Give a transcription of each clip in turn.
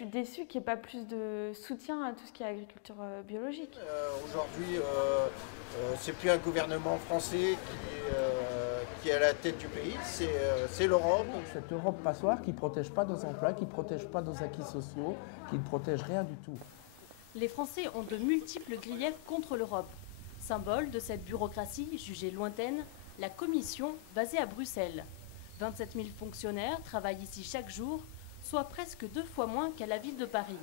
suis déçue qu'il n'y ait pas plus de soutien à tout ce qui est agriculture biologique. Aujourd'hui, c'est plus un gouvernement français qui est à la tête du pays, c'est l'Europe. Cette Europe passoire qui ne protège pas nos emplois, qui ne protège pas nos acquis sociaux, qui ne protège rien du tout. Les Français ont de multiples griefs contre l'Europe. Symbole de cette bureaucratie jugée lointaine, la Commission, basée à Bruxelles. 27 000 fonctionnaires travaillent ici chaque jour, soit presque 2 fois moins qu'à la ville de Paris.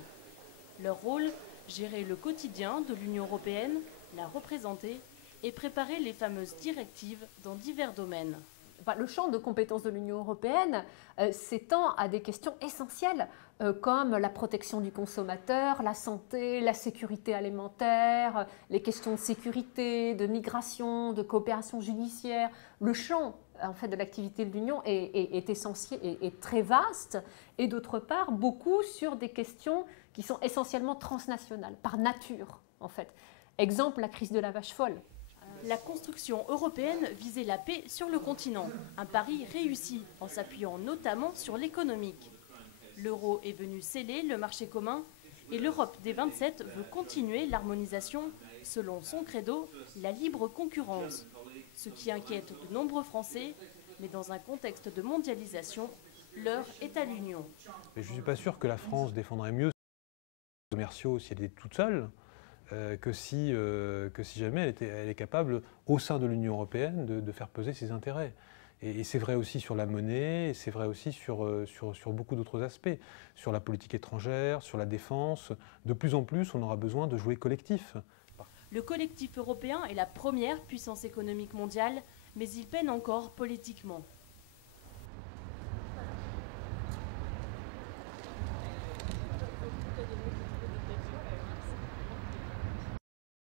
Leur rôle, gérer le quotidien de l'Union européenne, la représenter et préparer les fameuses directives dans divers domaines. Le champ de compétences de l'Union européenne s'étend à des questions essentielles comme la protection du consommateur, la santé, la sécurité alimentaire, les questions de sécurité, de migration, de coopération judiciaire. Le champ en fait, de l'activité de l'Union est essentiel, est très vaste et d'autre part beaucoup sur des questions qui sont essentiellement transnationales, par nature en fait. Exemple, la crise de la vache folle. La construction européenne visait la paix sur le continent, un pari réussi en s'appuyant notamment sur l'économique. L'euro est venu sceller le marché commun et l'Europe des 27 veut continuer l'harmonisation selon son credo, la libre concurrence. Ce qui inquiète de nombreux Français, mais dans un contexte de mondialisation, l'heure est à l'union. Mais je ne suis pas sûr que la France défendrait mieux ses commerciaux si elle était toute seule. Que si jamais elle est capable, au sein de l'Union européenne, de faire peser ses intérêts. Et c'est vrai aussi sur la monnaie, et c'est vrai aussi sur beaucoup d'autres aspects, sur la politique étrangère, sur la défense. De plus en plus, on aura besoin de jouer collectif. Le collectif européen est la première puissance économique mondiale, mais il peine encore politiquement.